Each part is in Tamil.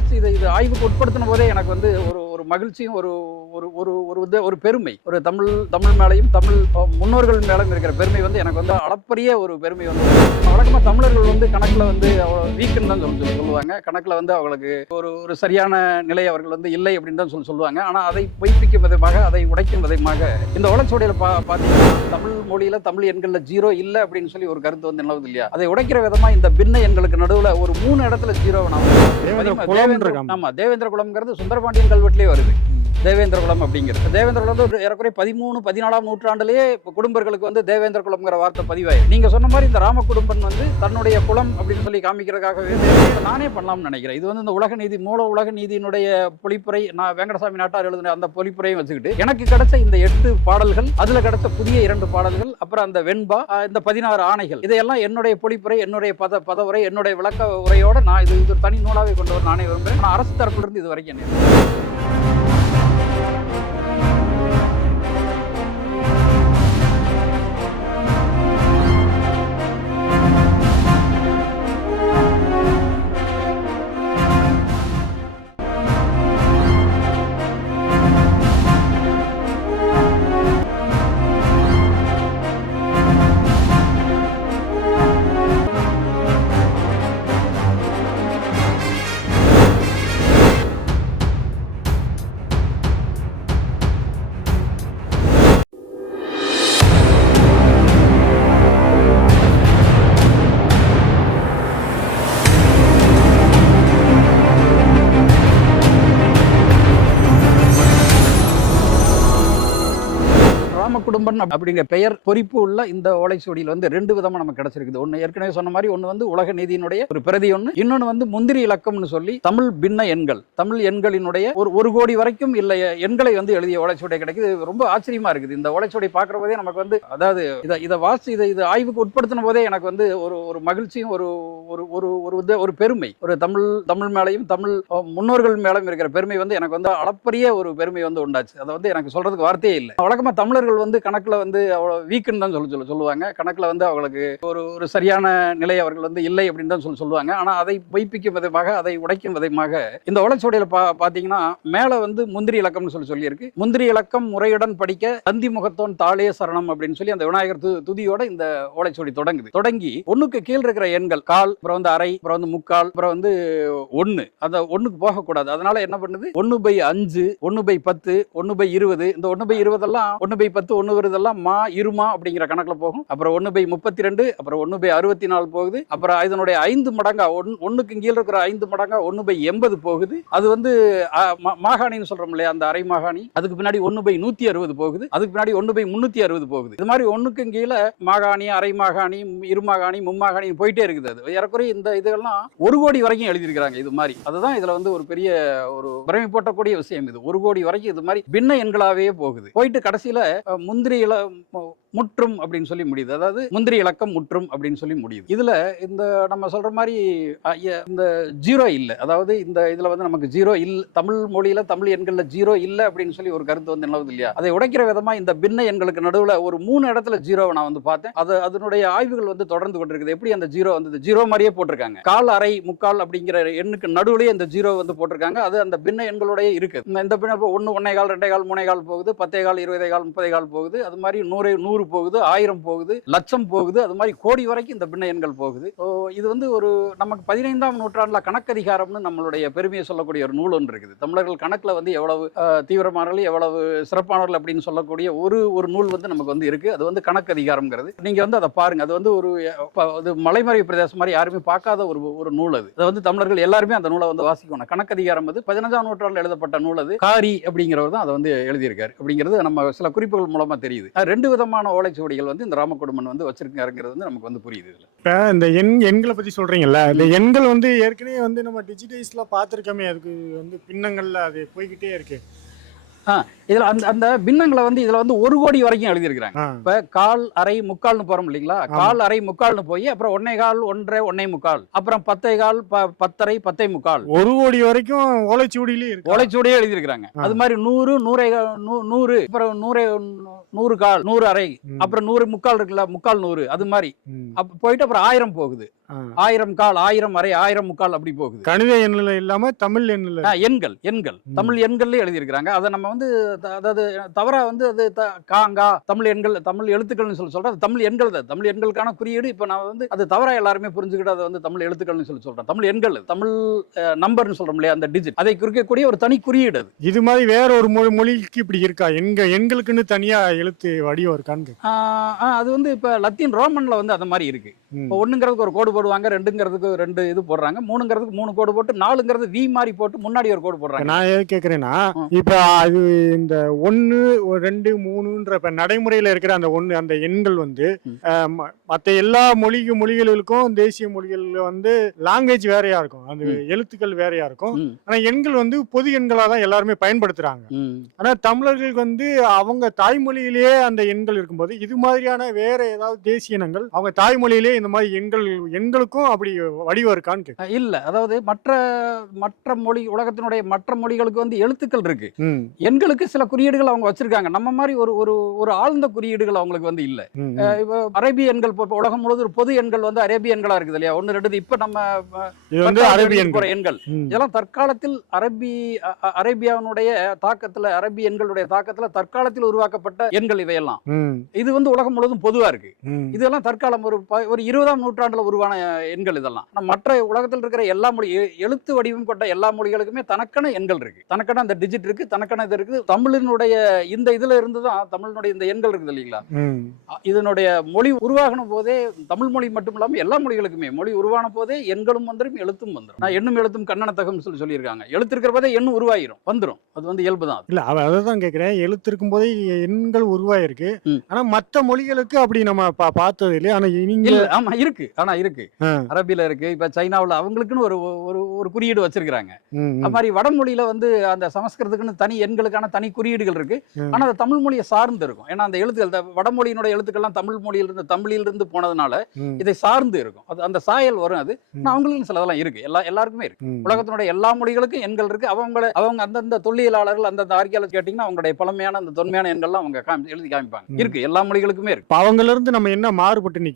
வாசி இது ஆய்வுக்கு உட்படுத்தின போதே எனக்கு வந்து ஒரு ஒரு மகிழ்ச்சியும் ஒரு ஒரு ஒரு ஒரு ஒரு பெருமை, ஒரு தமிழ் மேலையும் தமிழ் முன்னோர்கள் மேலும் இருக்கிற பெருமை வந்து எனக்கு வந்து அளப்பரிய ஒரு பெருமை வந்து. வழக்கமாக தமிழர்கள் வந்து கணக்கில் வந்து வீக்குன்னு தான் சொல்லுவாங்க. கணக்கில் வந்து அவங்களுக்கு ஒரு ஒரு சரியான நிலை அவர்கள் வந்து இல்லை அப்படின்னு தான் சொல்லுவாங்க. ஆனால் அதை பொய்ப்பிக்கும் விதமாக, அதை உடைக்கும் விதமாக இந்த ஓலைச்சுவடியில் பார்த்தீங்கன்னா தமிழ் மொழியில தமிழ் எண்களில் 0 இல்லை அப்படின்னு சொல்லி ஒரு கருத்து வந்து நிலவுது இல்லையா? அதை உடைக்கிற விதமா இந்த பின்ன எண்களுக்கு நடுவில் ஒரு 3 இடத்துல 0 தேவேந்திர குலம்ங்கிறது சுந்தரபாண்டியன் கல்வெட்டிலே வருது. தேவேந்திர குலம் அப்படிங்கிறது தேவேந்திர குலம் வந்து ஏறக்குறைய 13-14ஆம் நூற்றாண்டிலேயே குடும்பர்களுக்கு வந்து தேவேந்திர குலம்ங்கிற வார்த்தை பதிவாயிருக்கு. நீங்க சொன்ன மாதிரி இந்த ராம குடும்பன் வந்து தன்னுடைய குலம் அப்படின்னு சொல்லி காமிக்கிறதுக்காகவே நானே பண்ணலாம்னு நினைக்கிறேன். இது வந்து இந்த உலக நீதி உலக நீதியினுடைய பொழிப்புரை, நான் வெங்கடசாமி நாட்டார் எழுதின அந்த பொழிப்புரையும் வச்சுக்கிட்டு எனக்கு கிடைச்ச இந்த 8 பாடல்கள், அதுல கிடைச்ச புதிய 2 பாடல்கள், அப்புறம் அந்த வெண்பா, இந்த 16 ஆணைகள், இதையெல்லாம் என்னுடைய பொழிப்புரை, என்னுடைய பதவுரை, என்னுடைய விளக்க உரையோட நான் இது தனி நூலாவே கொண்டு வர நானே விரும்புகிறேன். ஆனால் அரசு தரப்புல இருந்து இது வரைக்கும் குடும்பம் அப்படிங்கிற பெயர் பொறிப்பு உள்ள இந்த ஓலைச்சுவடியில் வந்து 2 விதமா நமக்கு கிடைச்சிருக்குது. ஒன்று ஏற்கனவே சொன்ன மாதிரி, ஒன்று வந்து உலக நீதியினுடைய ஒரு பிரதி, இன்னொன்று வந்து முந்திரி இலக்கம்னு சொல்லி தமிழ் பின்ன எண்கள், தமிழ் எண்களினுடைய ஒரு கோடி வரைக்கும் இல்லை எண்களை வந்து எழுதிய ஓலைச்சுவடி கிடைக்குது. ரொம்ப ஆச்சரியமா இருக்குது. இந்த ஓலைச்சுவடி பார்க்குற போதே நமக்கு வந்து, அதாவது இதை வாசி இது ஆய்வுக்கு உட்படுத்தின போதே எனக்கு வந்து ஒரு ஒரு மகிழ்ச்சியும் ஒரு ஒரு ஒரு பெருமை, ஒரு தமிழ் மேலையும் தமிழ் முன்னோர்கள் மேலும் இருக்கிற பெருமை வந்து எனக்கு வந்து அளப்பரிய ஒரு பெருமை வந்து உண்டாச்சு. அதை வந்து எனக்கு சொல்றதுக்கு வார்த்தையே இல்லை. வழக்கமாக தமிழர்கள் வந்து கணக்குல வந்து அவ்வளோ வீக்குன்னு தான் சொல்லுவாங்க. கணக்குல வந்து அவங்களுக்கு ஒரு ஒரு சரியான நிலை அவர்கள் வந்து இல்லை அப்படின்னு தான் சொல்லுவாங்க. ஆனால் அதை பொய்ப்பிக்கும் விதமாக, அதை உடைக்கும் விதமாக இந்த ஓலைச்சுவடியில் பார்த்தீங்கன்னா மேலே வந்து முந்திரி இலக்கம்னு சொல்லியிருக்கு. முந்திரி இலக்கம் முறையுடன் படிக்க தந்தி முகத்தோன் தாளே சரணம் அப்படின்னு சொல்லி அந்த விநாயகர் துதியோட இந்த ஓலைச்சுவடி தொடங்கி ஒன்றுக்கு கீழ் இருக்கிற எண்கள் கால், அப்புறம் வந்து அரை, அப்புறம் வந்து முக்கால், அப்புறம் வந்து 1, அந்த 1க்கு போகக்கூடாது. அதனால என்ன பண்ணுது, 1/5, 1/10, 1/20, இந்த 1/20 எல்லாம் 1/10, 1 வருதெல்லாம் மா இருமா அப்படிங்கிற கணக்குல போகும். அப்புறம் 1/32, அப்புறம் 1/64 போகுது. அப்புறம் இதனுடைய 5 மடங்கா, ஒன்னுக்கு கீழ் இருக்கிற 5 மடங்கா 1/80 போகுது. அது வந்து மாகாணின்னு சொல்றோம் இல்லையா, அந்த அரை மாகாணி. அதுக்கு பின்னாடி 1/160 போகுது. அதுக்கு பின்னாடி 1/360 போகுது. இது மாதிரி ஒன்னுக்கு கீழே மாகாணி, அரை மாகாணி, இருமாகாணி, மும்மாகாணி போயிட்டே இருக்குது. அது ஏறக்குறைய இந்த இதெல்லாம் 1 கோடி வரைக்கும் எழுதியிருக்கிறாங்க. இது மாதிரி அதுதான் இதுல வந்து ஒரு பெரிய ஒரு பிரமை போட்டக்கூடிய விஷயம். இது 1 கோடி வரைக்கும் இது மாதிரி பின்ன எண்களாவே போகுது. போயிட்டு கடைசியில முந்திரி முற்றும் அப்படின்னு சொல்லி முடியுது. அதாவது முந்திரி இலக்கம் முற்றும் அப்படின்னு சொல்லி முடியுது. இதுல இந்த நம்ம சொல்ற மாதிரி இந்த 0 இல்லை, அதாவது இந்த இதுல வந்து நமக்கு 0 இல்லை, தமிழ் மொழியில தமிழ் எண்கள்ல 0 இல்லை அப்படின்னு சொல்லி ஒரு கருத்து வந்து நிலவுது இல்லையா? அதை உடைக்கிற விதமா இந்த பின்ன எண்களுக்கு நடுவில் ஒரு 3 இடத்துல 0 நான் வந்து பார்த்தேன். அதனுடைய ஆய்வுகள் வந்து தொடர்ந்து கொண்டிருக்குது. எப்படி அந்த 0 வந்து 0 மாதிரியே போட்டிருக்காங்க. கால், அரை, முக்கால் அப்படிங்கிற எண்ணுக்கு நடுவுலயே இந்த 0 வந்து போட்டிருக்காங்க. அது அந்த பின்ன எண்களோடய இருக்கு. இந்த பின்ன 1, 1 1/4, 2 1/4, 3 1/4 போகுது, 10 1/4, 20 1/4, 30 1/4 போகுது. அது மாதிரி 100 போகுது, 1000 போகுது, லட்சம் போகுது, அது மாதிரி கோடி வரைக்கும் இந்த பின்ன எண்கள் போகுது. இது வந்து ஒரு நமக்கு 15ஆம் நூற்றாண்டுல கணக்கதிகாரம்னு நம்மளுடைய பெருமையை சொல்லக்கூடிய ஒரு நூல் ஒன்று இருக்குது. தமிழர்கள் கணக்குல வந்து எவ்வளவு தீவிரமானவர்கள், எவ்வளவு சிறப்பானவர்கள் அப்படின்னு சொல்லக்கூடிய ஒரு நூல் வந்து நமக்கு வந்து இருக்கு. அது வந்து கணக்கதிகாரம்ங்கிறது. நீங்க வந்து அதை பாருங்க. அது வந்து ஒரு மலைமறை பிரதேசம் மாதிரி யாருமே பார்க்காத ஒரு நூல். அதை வந்து தமிழர்கள் எல்லாருமே அந்த நூலை வந்து வாசிக்கணும். கணக்கதிகாரம் வந்து 15ஆம் நூற்றாண்டில் எழுதப்பட்ட நூல். அது காரி அப்படிங்கிறவர் தான் அதை வந்து எழுதியிருக்காரு அப்படிங்கிறது நம்ம சில குறிப்புகள் மூலமா தெரியுது. 2 விதமான ஓலைச்சுவடிகள் வந்து இந்த ராமகுடும்பன் வந்து வச்சிருக்காருங்கிறது வந்து நமக்கு வந்து புரியுது. இப்போ இந்த எண்களை பற்றி சொல்கிறீங்கல்ல, இந்த எண்கள் வந்து ஏற்கனவே வந்து நம்ம டிஜிட்டலைஸில் பார்த்துருக்கோமே, அதுக்கு வந்து பின்னங்களில் அது போய்கிட்டே இருக்கு. இதுல அந்த பின்னங்களை வந்து இதுல வந்து 1 கோடி வரைக்கும் எழுதியிருக்கிறாங்க. இப்ப கால், அரை, முக்கால்னு போறோம் இல்லைங்களா? கால், அரை, முக்கால்னு போய் அப்புறம் 1 1/4, 1 1/2, 1/4, அப்புறம் 10 1/4, 10 1/2, 10 1/4, 1 கோடி வரைக்கும் ஓலைச்சுவடியே எழுதியிருக்கிறாங்க. அது மாதிரி 100, 100, அப்புறம் 100 கால், 100 அரை, அப்புறம் 100 முக்கால் இருக்குல்ல, முக்கால் 100, அது மாதிரி போயிட்டு அப்புறம் 1000 போகுது. 1000 கால், 1000 அரை, 1000 முக்கால் அப்படி போகுது. கணித எண்ணில் இல்லாம தமிழ் எண்ணில் எண்கள் தமிழ் எண்கள்ல எழுதியிருக்கிறாங்க. அதை நம்ம வந்து அதாவது தவறா வந்து அது காங்கா தமிழ் எண்கள், தமிழ் எழுத்துக்கள்னு சொல்றேன். அது தமிழ் எண்கள் தான். தமிழ் எண்களுக்கான குறியீடு. இப்ப நான் வந்து அது தவறா எல்லாருமே புரிஞ்சுக்கிட்டு அதை வந்து தமிழ் எழுத்துக்கள்னு சொல்றேன். தமிழ் எண்கள், தமிழ் நம்பர்னு சொல்றோம் இல்லையா, அந்த டிஜிட், அதை குறிக்கக்கூடிய ஒரு தனி குறியீடு அது. இது மாதிரி வேற ஒரு மொழிக்கு இப்படி இருக்கா? எண்களுக்குன்னு தனியா எழுத்து வடிவம் இருக்கான்னு? அது வந்து இப்ப லத்தீன் ரோமன்ல வந்து அந்த மாதிரி இருக்கு. இப்போ 1ங்கிறதுக்கு ஒரு கோடு போடுவாங்க, 2ங்கிறதுக்கு 2 இது போடுறாங்க, 3ங்கிறதுக்கு 3 கோடு போட்டு, 4ங்கிறது வி மாதிரி போட்டு முன்னாடி ஒரு கோடு போடுறாங்க. நான் எது கேட்கறேன்னா, இப்ப அது இந்த 1 2 3ன்ற இப்ப நடைமுறையில இருக்கிற அந்த 1 அந்த எண்கள் வந்து மற்ற எல்லா மொழிகளுக்கும் தேசிய மொழிகள்ல வந்து லாங்குவேஜ் வேறையா இருக்கும், அந்த எழுத்துக்கள் வேறையா இருக்கும். ஆனா எண்கள் வந்து பொது எண்களா தான் எல்லாருமே பயன்படுத்துறாங்க. ஆனா தமிழர்களுக்கு வந்து அவங்க தாய்மொழியிலேயே அந்த எண்கள் இருக்கும்போது இது மாதிரியான வேற ஏதாவது தேசிய இனங்கள் அவங்க தாய்மொழியிலே இந்த மாதிரி எண்களுக்கும் அப்படி வடிவம் இருக்கான்னு இல்ல. அதாவது மற்ற மொழி, உலகத்தினுடைய மற்ற மொழிகளுக்கு வந்து எழுத்துக்கள் இருக்கு, எண்களுக்கு சில குறியீடுகள் அவங்க வச்சிருக்காங்க. நம்ம மாதிரி ஒரு ஆழ்ந்த குறியீடுகள் அவங்களுக்கு வந்து இல்ல. இப்போ அரேபிய எண்கள், உலகம் முழுவதும் ஒரு பொது எண்கள் வந்து அரேபிய எண்களா இருக்குது இல்லையா, 1 2. இப்ப நம்ம அரேபிய எண்கள் இதெல்லாம் தற்காலத்தில் அரேபியாவுடைய தாக்கத்துல, அரேபிய எண்களுடைய தாக்கத்துல தற்காலத்தில் உருவாக்கப்பட்ட எண்கள் இவையெல்லாம். இது வந்து உலகம் முழுவதும் பொதுவா இருக்கு. இதெல்லாம் தற்காலம் ஒரு 20ஆம் நூற்றாண்டுல உருவான எண்கள் இதெல்லாம். மற்ற உலகத்தில் இருக்கிற எல்லா மொழி, எழுத்து வடிவம் கொண்ட எல்லா மொழிகளுக்குமே தனக்கான எண்கள் இருக்கு, தனக்கான அந்த டிஜிட் இருக்கு, தனக்கான இது இருக்கு. தமிழினுடைய இந்த இதுல இருந்துதான் தமிழினுடைய இந்த எண்கள் இருக்குது இல்லைங்களா. இதனுடைய மொழி உருவாகன போதே, தமிழ் மொழி மட்டும் இல்லாம எல்லா மொழிகளுக்குமே மொழி உருவான போதே எண்களும் வந்துடும், எழுத்தும் வந்துடும். நான் எண்ணும் எழுத்தும் கண்ணனத்தகம் சொல்லியிருக்காங்க. எழுத்து இருக்கிற போதே எண்ணு உருவாயிரும், வந்துடும். அது வந்து இயல்பு தான். இல்ல, அதான் கேட்கிறேன். எழுத்து இருக்கும் போதே எண்கள் உருவாயிருக்கு. ஆனா மற்ற மொழிகளுக்கு அப்படி நம்ம பார்த்தது இல்லையா? ஆனா ஆமா இருக்கு, ஆனா இருக்கு. அரபில இருக்கு, இப்ப சைனாவுல அவங்களுக்குன்னு ஒரு குறியீடு வச்சிருக்காங்க. அது மாதிரி வடமொழியில வந்து அந்த சமஸ்கிருதத்துக்குன்னு தனி எண்களுக்கான தனி குறியீடுகள் இருக்கு. ஆனா அது தமிழ் மொழியை சார்ந்து இருக்கும். ஏன்னா அந்த எழுத்துக்கள், வடமொழியினுடைய எழுத்துக்கள்லாம் தமிழிலிருந்து போனதுனால இதை சார்ந்து இருக்கும். அது அந்த சாயல் வரும். அது அவங்களுக்கு சிலதெல்லாம் இருக்கு, எல்லாருக்குமே இருக்கு. உலகத்தினுடைய எல்லா மொழிகளுக்கும் எண்கள் இருக்கு. அவங்க அந்தந்த தொல்லியலாளர்கள், அந்தந்த ஆர்கியாலஜி கேட்டீங்கன்னா அவங்களுடைய பழமையான அந்த தொன்மையான எண்கள்லாம் அவங்க எழுதி காமிப்பாங்க. இருக்கு, எல்லா மொழிகளுக்குமே இருக்கு. அவங்கள இருந்து நம்ம என்ன மாறுபட்டு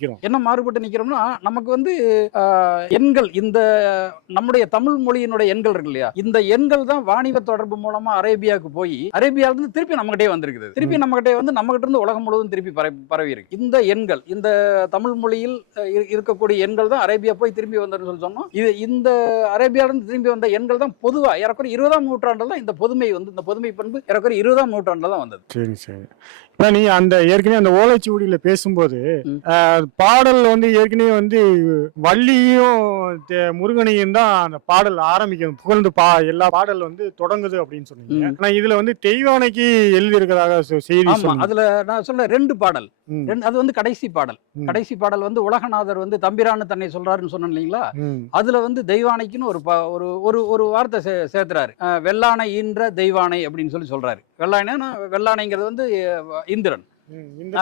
நிக்கிறோம்னா, நமக்கு வந்து எண்கள், இந்த நம்முடைய தமிழ் மொழியினுடைய எண்கள் இருக்கு இல்லையா, இந்த எண்கள் தான் வாணிப தொடர்பு மூலமா அரேபியாவுக்கு போய் அரேபியால இருந்து திருப்பி நம்மகிட்டே வந்திருக்குது. திருப்பி நம்மகிட்டே வந்து நம்மகிட்ட இருந்து உலகம் முழுவதும் திருப்பி பரவி இருக்கு. இந்த எண்கள், இந்த தமிழ் மொழியில் இருக்கக்கூடிய எண்கள் தான் அரேபியா போய் திரும்பி வந்ததுன்னு சொல்லி சொன்னோம். இந்த அரேபியால இருந்து திரும்பி வந்த எண்கள் தான் பொதுவா ஏறக்குறைய 20ஆம் நூற்றாண்டுல தான் இந்த பொதுமை பண்பு ஏறக்குறைய 20ஆம் நூற்றாண்டுல தான் வந்தது. சரி. இப்ப நீ ஏற்கனவே அந்த ஓலைச்சுவடியில பேசும்போது பாடல் வந்து ஏற்கனவே வந்து வள்ளியும் முருகனையும் தான் அந்த பாடல் ஆரம்பிக்கும், புகழ்ந்து எல்லா பாடல் வந்து தொடங்குது அப்படின்னு சொன்னீங்க. ஆனா இதுல வந்து தெய்வானைக்கு எழுதி இருக்கிறதாக செய்தி. அதுல நான் சொல்ல 2 பாடல், அது வந்து கடைசி பாடல் வந்து உலகநாதர் வந்து தம்பிரான்னு தன்னை சொல்றாருன்னு சொன்னேன் இல்லைங்களா. அதுல வந்து தெய்வானைக்குன்னு ஒரு வார்த்தை சேர்த்துறாரு. வெள்ளானை ஈன்ற தெய்வானை அப்படின்னு சொல்றாரு. வெள்ளானைங்கிறது வந்து இந்திரன்.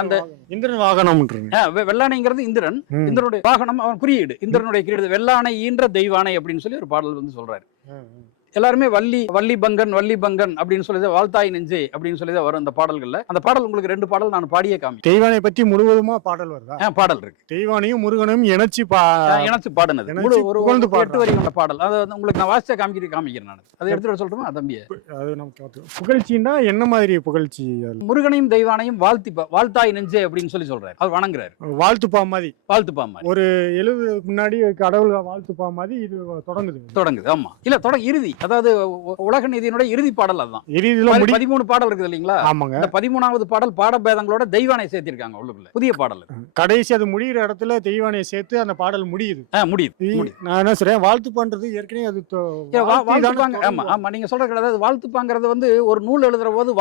அந்த இந்திரன் வாகனம், வெள்ளானைங்கிறது இந்திரன், இந்திரனுடைய வாகனம், அவன் குறியீடு, இந்திரனுடைய குறியீடு. வெள்ளானை ஈன்ற தெய்வானை அப்படின்னு சொல்லி ஒரு பாடல் வந்து சொல்றாரு. எல்லாருமே வள்ளி பங்கன் அப்படின்னு சொல்லி வாழ்த்தாய் நெஞ்சே அப்படின்னு சொல்லி தான் வரும் அந்த பாடல்கள்ல. அந்த பாடல் உங்களுக்கு 2 பாடல் நான் பாடியே காமி. தெய்வானை பற்றி முழுவதுமா பாடல் வருதா? பாடல் இருக்கு. தெய்வானையும் முருகனையும் இணைச்சு பாடினது ஒரு 8 வரி கொண்ட பாடல். அதை உங்களுக்கு நான் வாசிச்சா காமிக்கிறேன். நான் அதை எடுத்துட்டு சொல்லட்டுமா தம்பியை? அது நமக்கு புகழ்ச்சின்னா என்ன மாதிரி புகழ்ச்சி? முருகனையும் தெய்வானையும் வாழ்த்தாய் நெஞ்சே அப்படின்னு சொல்றாரு. அவர் வணங்குறாரு. வாழ்த்துப்பா மாதிரி ஒரு 70 முன்னாடி கடவுள் வாழ்த்துப்பா மாதிரி இது தொடங்குது. ஆமா, இல்ல இறுதி, அதாவது உலக நீதியினுடைய இறுதி பாடல். அதுதான் 13 பாடல் இருக்குது இல்லீங்களா. இந்த 13வது பாடல் பாடபேதங்களோட தெய்வானை சேர்த்திருக்காங்க உள்ளுக்குள்ள, புதிய பாடல். கடைசி அது முடிகிற இடத்துல தெய்வானை சேர்த்து அந்த பாடல் முடியுது. நான் என்ன சொல்றேன், வாழ்த்துப்பான்றது ஏற்கனவே அது ஆமா நீங்க சொல்றது. அதாவது வாழ்த்துப்பாங்கிறது வந்து ஒரு நூல் எழுதுற போது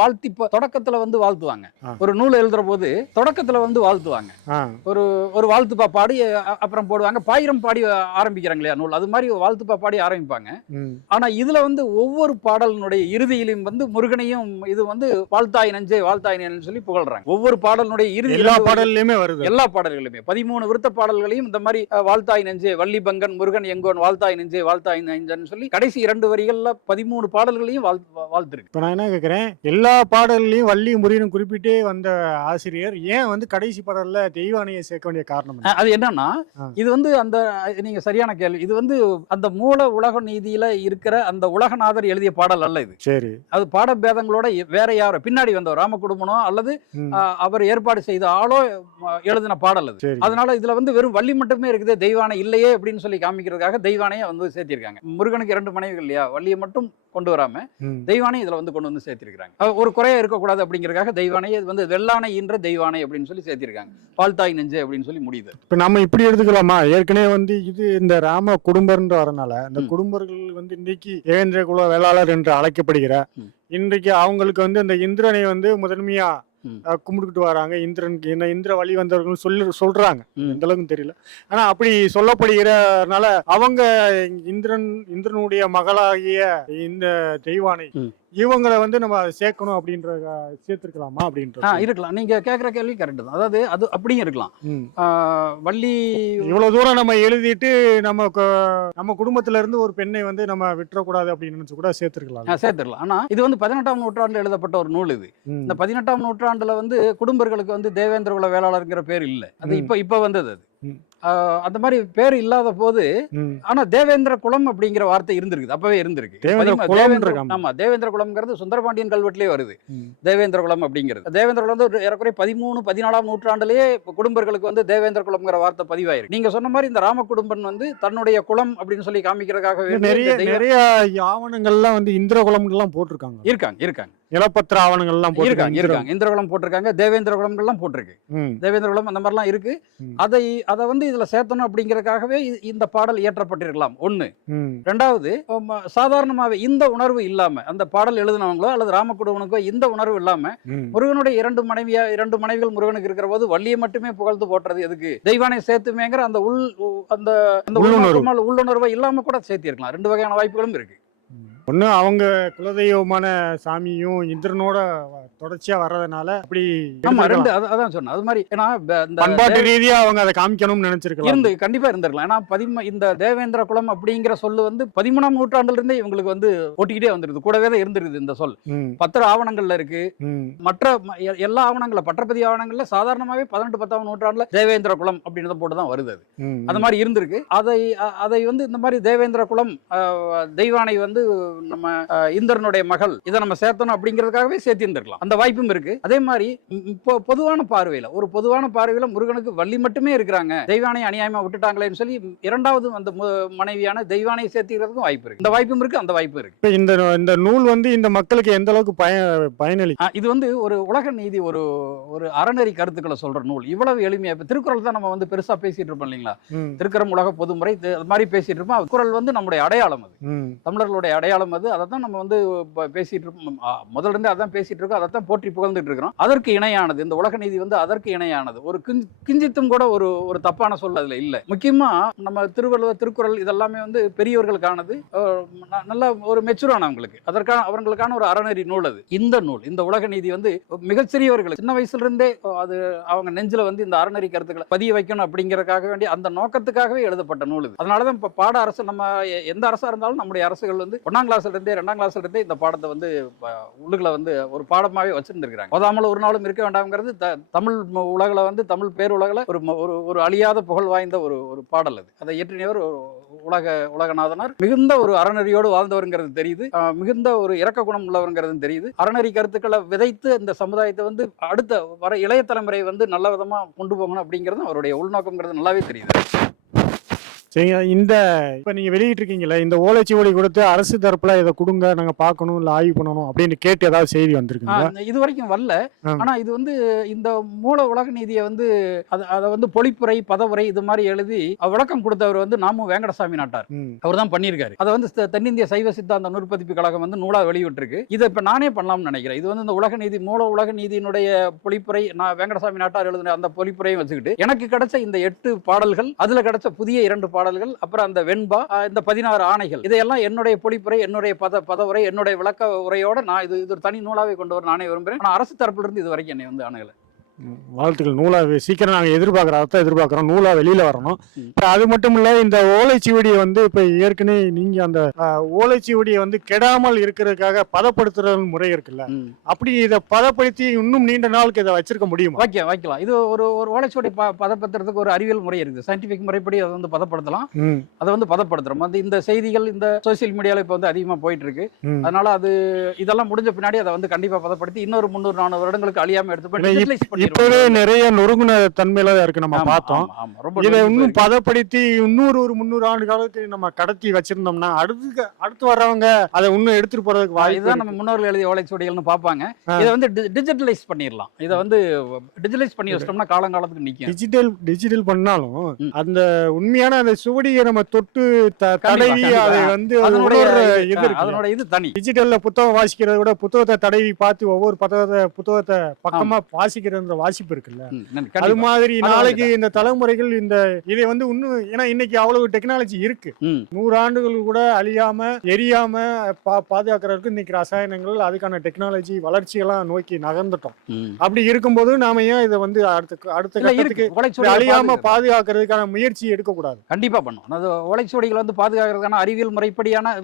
தொடக்கத்துல வந்து வாழ்த்துவாங்க. ஒரு நூல் எழுதுற போது தொடக்கத்துல வந்து வாழ்த்துவாங்க. ஒரு வாழ்த்துப்பா பாடி அப்புறம் போடுவாங்க. பாயிரம் பாடி ஆரம்பிக்கிறாங்க இல்லையா நூல், அது மாதிரி வாழ்த்துப்பா பாடி ஆரம்பிப்பாங்க. ஆனா இது இதுல வந்து ஒவ்வொரு பாடலினுடைய இறுதியிலும் வந்து முருகனையும் இது வந்து வாழ்த்தாய் நெஞ்சே வாழ்த்தாய் நெஞ்சே சொல்லி புகழ்றாங்க. ஒவ்வொரு பாடலினுடைய இறுதி எல்லா பாடல்லையுமே வருது. எல்லா பாடல்களுமே 13 விருத்த பாடல்களையும் இந்த மாதிரி வாழ்த்தாய் நெஞ்சே வள்ளி பங்கன் முருகன் எங்கோன் வாழ்த்தாய் நெஞ்சே வாழ்த்தாய் நெஞ்சன்னு சொல்லி கடைசி 2 வரிகள்ல 13 பாடல்களையும் வாழ்த்திருக்கு. இப்ப நான் என்ன கேக்குறேன், எல்லா பாடல்லையும் வள்ளி முருகன் குறிப்பிட்டே வந்த ஆசிரியர் ஏன் வந்து கடைசி பாடல்ல தெய்வானையை சேர்க்க வேண்டிய காரணம் என்ன? அது என்னன்னா, இது வந்து அந்த நீங்க சரியான கேள்வி. இது வந்து அந்த மூல உலக நீதியில இருக்கிற அந்த உலகநாதர் எழுதிய பாடல் அல்ல இது. சரி. அது பாடபேதங்களோட வேற யாரோ பின்னாடி வந்தவர் ராமகுடும்பனோ அல்லது அவர் ஏற்பாடு செய்த ஆளோ எழுதின பாடல் அது. அதனால இதுல வந்து வெறும் வள்ளி மட்டுமே இருக்குது, தெய்வானை இல்லையே அப்படின்னு சொல்லி காமிக்கிறதுக்காக தெய்வானையை வந்து சேர்த்திருக்காங்க. முருகனுக்கு 2 மனைவிகள் இல்லையா, வள்ளியை மட்டும் கொண்டு வராம தெய்வானை இதுல வந்து கொண்டு வந்து சேர்த்திருக்காங்க. ஒரு குறையா இருக்கக்கூடாது அப்படிங்கிறதுக்காக தெய்வானை வந்து வெள்ளானை ஈன்ற தெய்வானை அப்படின்னு சொல்லி சேர்த்திருக்காங்க. வாழ்த்தாய் நெஞ்சே அப்படின்னு சொல்லி முடியுது. இப்ப நம்ம இப்படி எடுத்துக்கலாமா, ஏற்கனவே வந்து இது இந்த ராம குடும்பம்ன்ற வரனால இந்த குடும்பர்கள் வந்து இன்னைக்கு தேவேந்திர குல வேளாளர் என்று அழைக்கப்படுகிற இன்றைக்கு அவங்களுக்கு வந்து அந்த இந்திரனை வந்து முதன்மையா கும்பிட்டுக்கிட்டு வராங்க. இந்திரனுக்கு என்ன இந்திர வழி வந்தவர்கள் சொல்றாங்க, எந்த அளவுக்கு தெரியல. ஆனா அப்படி சொல்லப்படுகிறனால அவங்க இந்திரனுடைய மகளாகிய இந்த தெய்வானை இவங்களை வந்து நம்ம சேர்க்கணும் அப்படின்ற சேர்த்திருக்கலாமா அப்படின்ற இருக்கலாம். நீங்க கேட்கிற கேள்வி கரெக்ட் தான். அதாவது அது அப்படியும் இருக்கலாம். வள்ளி இவ்வளவு தூரம் நம்ம எழுதிட்டு நம்ம குடும்பத்துல இருந்து ஒரு பெண்ணை வந்து நம்ம விட்டுறக்கூடாது அப்படின்னு நினைச்சு கூட சேர்த்திருக்கலாம். ஆனா இது வந்து 18ஆம் நூற்றாண்டுல எழுதப்பட்ட ஒரு நூல் இது. இந்த 18ஆம் நூற்றாண்டுல வந்து குடும்பர்களுக்கு வந்து தேவேந்திர குல வேளாளர்ங்கிற பேர் இல்லை. அது இப்ப வந்தது. அது அந்த மாதிரி பேர் இல்லாத போது ஆனா தேவேந்திர குலம் அப்படிங்கிற வார்த்தை இருந்திருக்கு, அப்பவே இருந்திருக்கு. ஆமா, தேவேந்திர குலம்ங்கிறது சுந்தரபாண்டியன் கல்வெட்டிலே வருது. தேவேந்திர குலம் அப்படிங்கிறது தேவேந்திர குலம் வந்து ஏறக்குறைய 13, 14ஆம் நூற்றாண்டிலேயே குடும்பர்களுக்கு வந்து தேவேந்திர குலம்ங்கிற வார்த்தை பதிவாயிருக்கு. நீங்க சொன்ன மாதிரி இந்த ராம குடும்பன் வந்து தன்னுடைய குலம் அப்படின்னு சொல்லி காமிக்கிறதுக்காகவே நிறைய ஆவணங்கள்லாம் வந்து இந்திர குலம்லாம் போட்டிருக்காங்க. இருக்காங்க நிலப்பத்திர ஆவணங்கள்லாம் இருக்காங்க. இந்திரகுலம் போட்டிருக்காங்க, தேவேந்திர குலம்கள்லாம் போட்டிருக்கு. தேவேந்திர குலம் அந்த மாதிரிலாம் இருக்கு. அதை வந்து இதுல சேர்த்தணும் அப்படிங்கறதுக்காகவே இந்த பாடல் இயற்றப்பட்டிருக்கலாம். ஒண்ணு. ரெண்டாவது, சாதாரணமாவே இந்த உணர்வு இல்லாம அந்த பாடல் எழுதினவங்களோ அல்லது ராமகுடுவனுக்கோ இந்த உணர்வு இல்லாம முருகனுடைய 2 மனைவிகள் முருகனுக்கு இருக்கிற போது வள்ளியை மட்டுமே புகழ்ந்து போட்டுறது எதுக்கு, தெய்வானை சேர்த்துமேங்கிற அந்த உள்ளுணர்வை இல்லாம கூட சேர்த்திருக்கலாம். 2 வகையான வாய்ப்புகளும் இருக்கு. ஒண்ணு, அவங்க குலதெய்வமான சாமியும் இந்திரனோட தொடர்ச்சியா வர்றதுனால அப்படி அதான் சொன்னேன். அது மாதிரி பண்பாட்டு ரீதியா அவங்க அதை காமிக்கணும்னு நினைச்சிருக்கலாம். கண்டிப்பா இருந்திருக்கலாம். ஏன்னா இந்த தேவேந்திர குலம் அப்படிங்கிற சொல்லு வந்து 13ஆம் நூற்றாண்டுல இருந்தே இவங்களுக்கு வந்து ஒட்டிக்கிட்டே வந்துருது, கூடவே தான் இருந்திருக்குது. இந்த சொல் பத்திர ஆவணங்கள்ல இருக்கு. மற்ற எல்லா ஆவணங்கள்ல பற்றப்பதிவு ஆவணங்கள்ல சாதாரணமாவே 18, 10ஆம் நூற்றாண்டுல தேவேந்திர குலம் அப்படின்னு போட்டுதான் வருது. அது மாதிரி இருந்திருக்கு. அதை வந்து இந்த மாதிரி தேவேந்திர குலம் தெய்வானை வந்து நம்ம இந்திரனுடைய மகள் இதை நம்ம சேர்த்தணும் அப்படிங்கிறதுக்காகவே சேர்த்து இருந்திருக்கலாம். அந்த வாய்ப்பும் இருக்கு. அதே மாதிரி இப்போ பொதுவான பார்வையில முருகனுக்கு வள்ளி மட்டுமே இருக்கிறாங்க, தெய்வானை அநியாயமா விட்டுட்டாங்களேன்னு சொல்லி 2வது அந்த மனைவியான தெய்வானை சேர்த்துக்கிறதுக்கும் வாய்ப்பு இருக்கு. இந்த வாய்ப்பும் இருக்கு, அந்த வாய்ப்பு இருக்கு. இந்த நூல் வந்து இந்த மக்களுக்கு எந்த அளவுக்கு பயனளி? இது வந்து ஒரு உலக நீதி, ஒரு அறநெறி கருத்துக்களை சொல்ற நூல். இவ்வளவு எளிமையா இப்ப திருக்குறள் தான் நம்ம வந்து பெருசா பேசிட்டு இருப்போம் இல்லைங்களா? திருக்குறள் உலக பொதுமுறை அது மாதிரி பேசிட்டு இருப்போம். குறள் வந்து நம்முடைய அடையாளம், அது தமிழர்களுடைய அடையாளம். அது அதைத்தான் நம்ம வந்து பேசிட்டு இருக்கோம். முதல்ல இருந்து அதான் பேசிட்டு இருக்கோம், அதைத்தான் போற்றி புகழ்ந்துட்டு இருக்கிறோம். அதற்கு இணையானது இந்த உலக நீதி வந்து அதற்கு இணையானது. ஒரு கிஞ்சித்தும் கூட ஒரு தப்பான சொல் அதுல இல்ல. முக்கியமா நம்ம திருவள்ளுவர், திருக்குறள் இதெல்லாமே வந்து பெரியவர்களுக்கானது, நல்ல ஒரு மெச்சூரானவங்களுக்கு, அவர்களுக்கான ஒரு அறநெறி நூல் அது. இந்த உலக நீதி வந்து மிகச்சிறியவர்களுக்கு சின்ன வயசுல இருந்தே அது அவங்க நெஞ்சில வந்து இந்த அறநெறி கருத்துக்களை பதிய வைக்கணும் அப்படிங்கறதுக்காக வேண்டிய அந்த நோக்கத்துக்காகவே எழுதப்பட்ட நூல் இது. அதனாலதான் இப்ப பாட அரசு, நம்ம எந்த அரசா இருந்தாலும் நம்முடைய அரசுகள் வந்து 1ஆம் கிளாஸ்ல இருந்தே 2ஆம் கிளாஸ்ல இருந்தே இந்த பாடத்தை வந்து உள்ளுக்குள்ள வந்து ஒரு பாடமாவே வச்சிருந்திருக்காங்க. ஓதாமல் ஒரு நாளும் இருக்க வேண்டாம்ங்கிறது தமிழ் உலகில வந்து தமிழ் பேருலகில ஒரு அழியாத புகழ் வாய்ந்த ஒரு பாடல் அது. அதை இயற்றினவர் உலகநாதனார் மிகுந்த ஒரு அறநெறியோடு வாழ்ந்தவருங்கிறது தெரியுது, மிகுந்த ஒரு இரக்க குணம் உள்ளவருங்கிறது தெரியுது. அறநெறி கருத்துக்களை விதைத்து இந்த சமுதாயத்தை வந்து அடுத்த வர இளைய தலைமுறை வந்து நல்ல விதமா கொண்டு போகணும் அப்படிங்கிறது அவருடைய உள்நோக்கம்ங்கிறது நல்லாவே தெரியுது. சரிங்க. இப்ப நீங்க வெளியிட்டு இருக்கீங்களா, இந்த ஓலைச்சுவடி கொடுத்து அரசு தரப்புல இதை கொடுங்க, நாங்க பார்க்கணும் இல்ல ஆய்வு பண்ணணும் அப்படின்னு கேட்டு ஏதாவது செய்தி வந்திருக்குங்களா? இது வரைக்கும் வரல. ஆனா இது வந்து இந்த மூல உலக நீதியை வந்து அதை வந்து பொழிப்புரை, பதவுரை இது மாதிரி எழுதி விளக்கம் கொடுத்தவர் வந்து நாமு வேங்கடசாமி நாட்டார். அவர் தான் பண்ணியிருக்காரு. அதை வந்து தென்னிந்திய சைவ சித்தாந்த நூற்பதிப்பு கழகம் வந்து நூலா வெளியிட்டிருக்கு. இதை இப்ப நானே பண்ணலாம்னு நினைக்கிறேன். இது வந்து இந்த உலக நீதி, மூல உலக நீதியினுடைய பொழிப்புரை, நான் வேங்கடசாமி நாட்டார் எழுதின அந்த பொழிப்புரையும் வச்சுக்கிட்டு எனக்கு கிடைச்ச இந்த 8 பாடல்கள், அதுல கிடைச்ச புதிய 2 பாடல்கள், அப்புறம் அந்த வெண்பா, இந்த 16 ஆணைகள், இதையெல்லாம் என்னுடைய பொழிப்புரை, என்னுடைய பதவுரை, என்னுடைய விளக்க உரையோட நான் இது ஒரு தனி நூலாவே கொண்டு வர நானே விரும்புகிறேன். ஆனால் அரசு தரப்புல இருந்து இது வரைக்கும் என்னை வந்து அணுகலை. வாழ்த்துக்கள். நூலா சீக்கிரம் நாங்கள் எதிர்பார்க்குறோம் நூலா வெளியில வரணும். அது மட்டும் இல்ல, இந்த ஓலைச்சுவடியை வந்து இப்ப ஏற்கனவே நீங்க அந்த ஓலைச்சுவடியை வந்து கெடாமல் இருக்கிறதுக்காக பதப்படுத்துற முறை இருக்குல்ல, அப்படி இதை பதப்படுத்தி இன்னும் நீண்ட நாளுக்கு இதை வச்சிருக்க முடியுமா? வைக்கலாம். இது ஒரு பதப்படுத்துறதுக்கு ஒரு அறிவியல் முறை இருக்குது. சயின்டிபிக் முறைப்படி அதை வந்து பதப்படுத்தலாம். அதை வந்து பதப்படுத்துறோம். வந்து இந்த செய்திகள் இந்த சோசியல் மீடியால இப்ப வந்து அதிகமா போயிட்டு இருக்கு. அதனால அது இதெல்லாம் முடிஞ்ச பின்னாடி அதை வந்து கண்டிப்பா பதப்படுத்தி இன்னொரு 300-400 வருடங்களுக்கு அழியாம எடுத்து இப்பவே நிறைய நொறுங்குன தன்மையில தான் இருக்கு. நம்ம பார்த்தோம். இதை இன்னும் பதப்படுத்தி இன்னொரு 300 ஆண்டு காலத்துக்கு நம்ம கடத்தி வச்சிருந்தோம்னா அடுத்து வர்றவங்க அதை இன்னும் எடுத்துட்டு போறதுக்கு வாய்ப்பு. இதுதான் நம்ம முன்னோர்கள் எழுதிய ஓலைச்சுவடிகள்னு பார்ப்பாங்க. இதை வந்து டிஜிட்டலைஸ் பண்ணிடலாம். இதை வந்து டிஜிட்டலைஸ் பண்ணி வச்சிட்டோம்னா காலங்காலத்துக்கு நிக்கும். டிஜிட்டல் பண்ணாலும் அந்த உண்மையான அந்த சுவடியை நம்ம தொட்டு தடவி அதை வந்து அதனோட இது தனி. டிஜிட்டல்ல புத்தகம் வாசிக்கிறத விட புத்தகத்தை தடவி பார்த்து ஒவ்வொரு புத்தகத்தை பக்கமா வாசிக்கிற வாசிப்பு இருக்குல்ல, அது மாதிரி நாளைக்கு இந்த தலைமுறைகள் இதை வந்து இன்னும், ஏன்னா இன்னைக்கு அவ்வளவு டெக்னாலஜி இருக்கு. 100 ஆண்டுகள் கூட அழியாம எரியாம பாதுகாக்கிறதுக்கு இன்னைக்கு ரசாயனங்கள், அதுக்கான டெக்னாலஜி வளர்ச்சியெல்லாம் நோக்கி நகர்ந்துட்டோம். அப்படி இருக்கும்போது நாம ஏன் இதை வந்து அடுத்த கட்டத்துக்கு அழியாம பாதுகாக்கிறதுக்கான முயற்சி எடுக்கக்கூடாது? கண்டிப்பா பண்ணும். அது ஓலைச்சுவடிகள் வந்து பாதுகாக்கிறதுக்கான அறிவியல் முறைப்படியான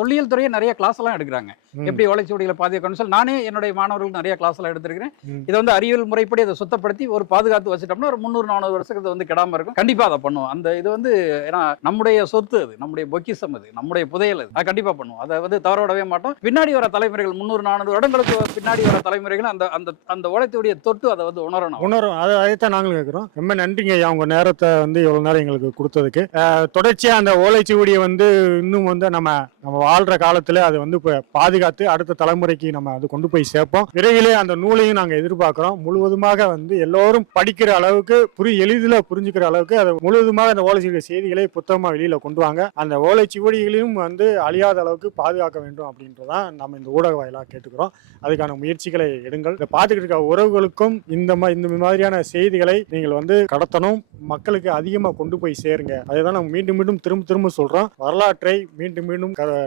தொல்லியல் துறையை நிறைய கிளாஸ் எல்லாம் எடுக்கிறாங்க. எப்படி ஓலைச்சுவடிகளை பாதுகாக்கணும்னு சொல்லி நானே என்னுடைய மாணவர்களுக்கு நிறைய கிளாஸ் எல்லாம் எடுத்திருக்கிறேன். இதை வந்து அறிவியல் முறைப்படி அதை சுத்தப்படுத்தி ஒரு பாதுகாத்து வச்சுட்டோம்னா ஒரு 300-400 வருஷத்துக்கு வந்து கெடாம இருக்கும். கண்டிப்பா அதை பண்ணுவோம். அந்த இது வந்து ஏன்னா நம்முடைய சொத்து, அது நம்முடைய பொக்கிஷம், அது நம்முடைய புதையல், அது கண்டிப்பா பண்ணுவோம். அதை வந்து தவறவிடவே மாட்டோம். பின்னாடி வர தலைமுறைகள் 300-400 வருடங்களுக்கு பின்னாடி வர தலைமுறைகள் அந்த ஓலைச்சுவடியை தொட்டு அதை வந்து உணரும். அதைத்தான் நாங்களும் கேட்கிறோம். ரொம்ப நன்றிங்க ஐயா, உங்க நேரத்தை வந்து இவ்வளவு நேரம் எங்களுக்கு கொடுத்ததுக்கு. தொடர்ச்சியா அந்த ஓலைச்சுவடியை வந்து இன்னும் வந்து நம்ம வாழ்ற காலத்துல அதை வந்து பாதுகாத்து அடுத்த தலைமுறைக்கு நம்ம அது கொண்டு போய் சேர்ப்போம். விரைவிலே அந்த நூலையும் நாங்க எதிர்பார்க்கிறோம். முழுவதுமாக வந்து எல்லோரும் படிக்கிற அளவுக்கு எளிதில் புரிஞ்சுக்கிற அளவுக்கு அதை முழுவதுமாக அந்த ஓலைச்சுவடி செய்திகளை புத்தகமா வெளியில கொண்டு வாங்க. அந்த ஓலைச்சுவடிகளையும் வந்து அழியாத அளவுக்கு பாதுகாக்க வேண்டும் அப்படின்றதான் நம்ம இந்த ஊடக வாயிலாக கேட்டுக்கிறோம். அதுக்கான முயற்சிகளை எடுங்கள். இதை பார்த்துக்கிட்டு இருக்க உறவுகளுக்கும் இந்த மாதிரியான செய்திகளை நீங்கள் வந்து கடத்தணும், மக்களுக்கு அதிகமாக கொண்டு போய் சேருங்க. அதுதான் நம்ம மீண்டும் திரும்ப சொல்றோம். வரலாற்றை மீண்டும்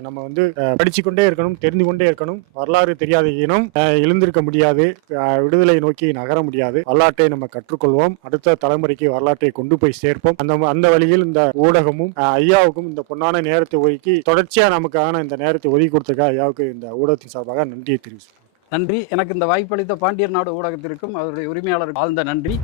நம்ம வந்து படிச்சு கொண்டே இருக்கணும், தெரிந்து கொண்டே இருக்கணும். வரலாறு தெரியாத இனம் எழுந்திருக்க முடியாது, விடுதலை நோக்கி நகர முடியாது. வரலாற்றை நம்ம கற்றுக்கொள்வோம், அடுத்த தலைமுறைக்கு வரலாற்றை கொண்டு போய் சேர்ப்போம். அந்த வழியில் இந்த ஊடகமும் ஐயாவுக்கும் இந்த பொன்னான நேரத்தை ஒதுக்கி தொடர்ச்சியா நமக்கான இந்த நேரத்தை ஒதுக்கி கொடுத்ததுக்காக ஐயாவுக்கு இந்த ஊடகத்தின் சார்பாக நன்றியை தெரிவிக்கிறேன். நன்றி. எனக்கு இந்த வாய்ப்பளித்த பாண்டியர் நாடு ஊடகத்திற்கும் அவருடைய உரிமையாளருக்கு ஆழ்ந்த நன்றி.